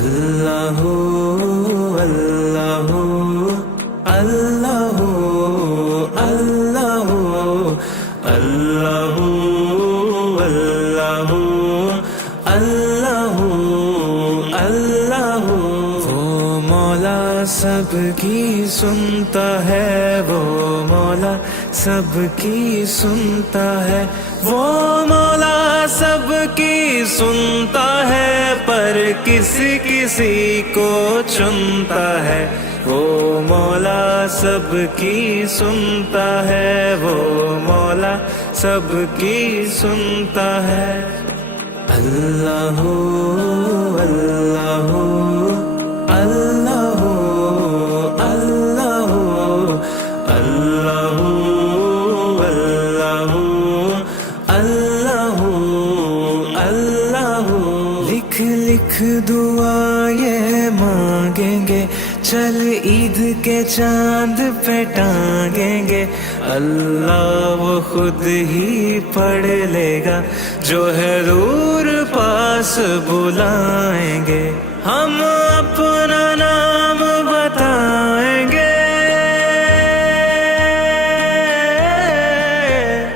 اللہ اللہ اللہ اللہ اللہ اللہ اللہ اللہ وہ مولا سب کی سنتا ہے، وہ مولا سب کی سنتا ہے، وہ مولا سب کی سنتا ہے، پر کسی کسی کو چنتا ہے، وہ مولا سب کی سنتا ہے، وہ مولا سب کی سنتا ہے۔ اللہ اللہ اللہ اللہ اللہ اللہ اللہ لکھ لکھ دعا یہ مانگیں گے، چل عید کے چاند پہ ٹانگیں گے، اللہ وہ خود ہی پڑھ لے گا، جو ہے دور پاس بلائیں گے، ہم اپنا نام بتائیں گے،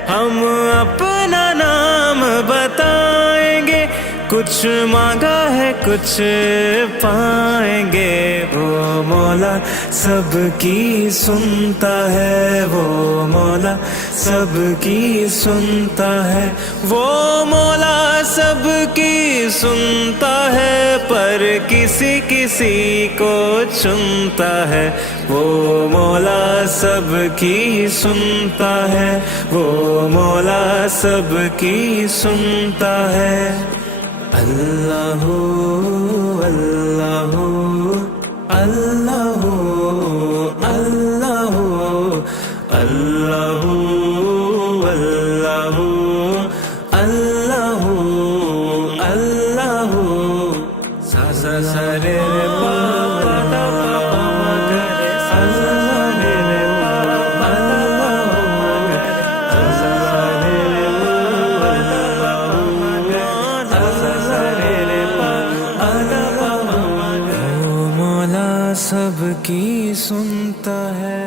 ہم اپنا نام بتائیں گے، کچھ مانگا ہے کچھ پائیں گے، وہ مولا سب کی سنتا ہے، وہ مولا سب کی سنتا ہے، وہ مولا سب کی سنتا ہے، پر کسی کسی کو چنتا ہے، وہ مولا سب کی سنتا ہے، وہ مولا سب کی سنتا ہے۔ اللہ اللہ اللہ اللہ اللہ اللہ اللہ اللہ سا سا سا رے رے پا دا پا پا ما گا رے سا سا سا رے رے پا اللہ سا سا سا رے رے پا اللہ سا سا سا رے رے پا اللہ وہ مولا سب کی سنتا ہے۔